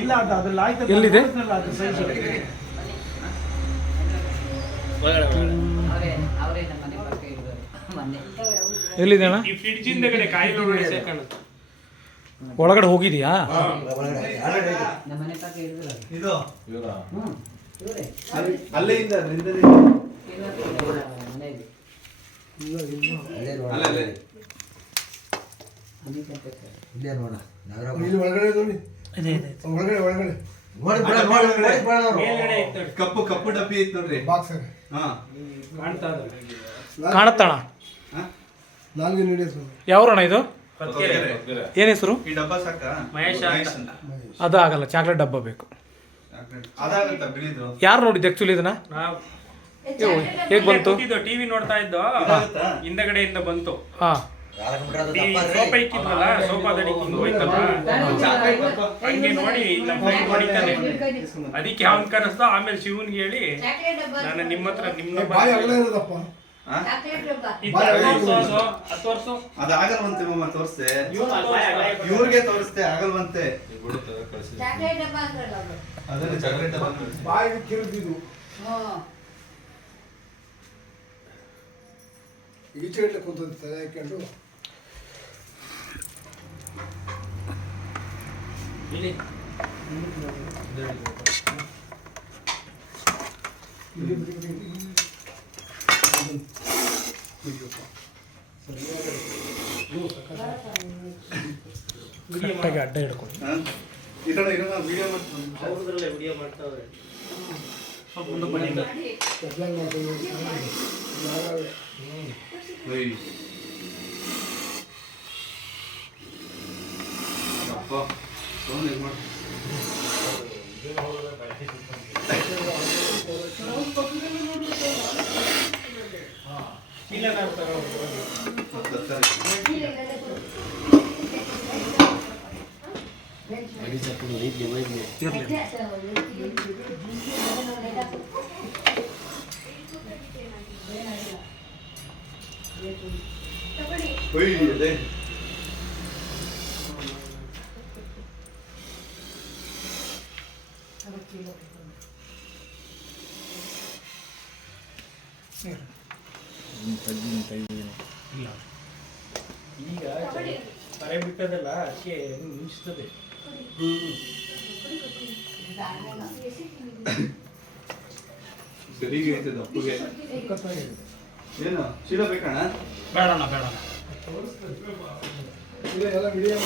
ಇಲ್ಲ ಅದ್ರಲ್ಲಿ ಆಯ್ತು. ಎಲ್ಲಿದೆ? ಎಲ್ಲಿದೆ ಅಣ್ಣ? ಒಳಗಡೆ ಹೋಗಿದೆಯಾ? ಕಪ್ಪು ಕಪ್ಪು ಡಬ್ಬಿ ಐತ್ ನೋಡ್ರಿ. ಕಾಣತ್ತಣ. ಯಾವ್ರಣ ಇದು? ಏನ್ ಹೆಸರು? ಈ ಡಬ್ಬ ಸಾಕ ಮಹೇಶ್ ಅದು ಆಗಲ್ಲ, ಚಾಕ್ಲೇಟ್ ಡಬ್ಬ ಬೇಕು. ಅದಾಗತ್ತ ಬಿಳಿದು. ಯಾರು ನೋಡಿದ್ದು ಆಕ್ಚುಲಿ ಇದನ್ನ? ಹೇಗ್ ಬಂತು? ಟಿವಿ ನೋಡ್ತಾ ಇದ್ದೋ, ಹಿಂದಗಡೆಯಿಂದ ಬಂತು. ಹಾ, ಸೋಫಾ ಇಕ್ಕಿದ್ವಲ್ಲ, ಸೋಫಾದಡಿ ಹೋಯ್ತಲ್ಲ, ಹಂಗೆ ನೋಡಿ ನಮ್ಮ ಫ್ರೆಂಡ್ ಹೊಡಿತಾನೆ. ಅದಕ್ಕೆ ಅವ್ನ್ ಕರೆಸ್ದ. ಆಮೇಲೆ ಶಿವನ್ಗೆ ಹೇಳಿ ನಾನು ನಿಮ್ಮ ಹತ್ರ ಅದಾಗಲ್ವಂತೆ ಮಮ್ಮ, ತೋರಿಸ್ತೆ ಇವ್ರಿಗೆ ತೋರಿಸ್ತೆ, ಆಗಲ್ವಂತೆ. ಅದನ್ನ ಚಾಕ್ಲೇಟ್ ಬಾಯಿ ಕಿರಿದಿದ್ದು ಈಚೆ ಇಡ್ಲಿಕ್ಕೆ ಕೂತಂತೆ ತಲೆ ಹಾಕೊಂಡು. ಕರೆಕ್ಟಾಗಿ ಅಡ್ಡ ಹಿಡ್ಕೊಂಡು ವಿಡಿಯೋ ಮಾಡ್ತಾವ್ರೆ. ಈಗ ಕರೆ ಬಿಟ್ಟದಲ್ಲ, ಅದಕ್ಕೆ ನಿಲ್ಲಿಸ್ತದೆ. ಸರಿಗೆ ಅಪ್ಪುಗೆ ಏನು ಚೀಲ ಬೇಕಣ್ಣ? ಬೇಡಣ್ಣ ಬೇಡಣ್ಣ. ಎಲ್ಲ ವಿಡಿಯೋ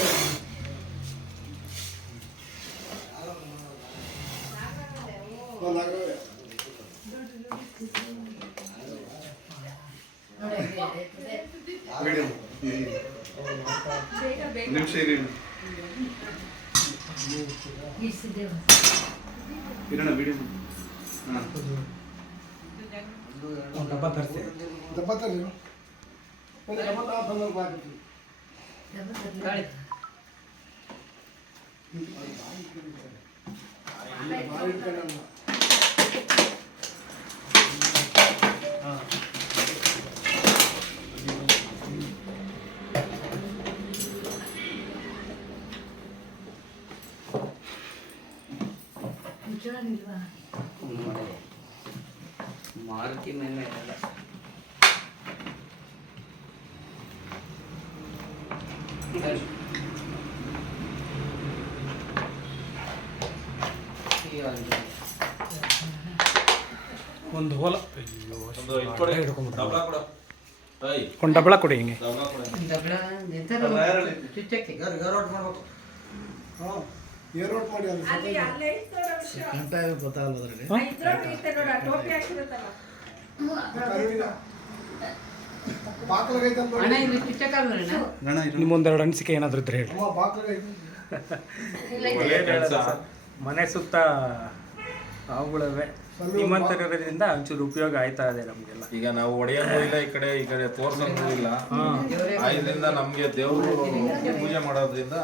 ನಿಮಿಷ ಇರಿ ಇರೋಣ ವಿಡಿಯೋ. ಡಬ್ಬ ತರಿಸಿ ಡಬ್ಬ ತರ್ರಿ. ಮಾರುತಿ ಮೇಲೆ ಇರಲ್ಲ. ಒಂದು ಹೊಲ ಒಂದು ಡಬಳ ಕೊಡಿ ಹಿಂಗೆ. ಏರೋಟ್ ಮಾಡಿ ನಿಮ್ಮೊಂದೆರಡು ಅನಿಸಿಕೆ ಏನಾದರೂ ಇದ್ರೆ ಹೇಳಿ. ಮನೆ ಸುತ್ತ ಅವುಗಳವೆ ನಿಮ್ಮಂತರದಿಂದ ಒಂಚೂರು ಉಪಯೋಗ ಆಯ್ತಾ ಇದೆ ನಮ್ಗೆಲ್ಲ. ಈಗ ನಾವು ಒಡೆಯೋದು ಇಲ್ಲ, ಈ ಕಡೆ ತೋರ್ಸೋದು ಇಲ್ಲ. ಇದರಿಂದ ನಮ್ಗೆ ದೇವರು ಪೂಜೆ ಮಾಡೋದ್ರಿಂದ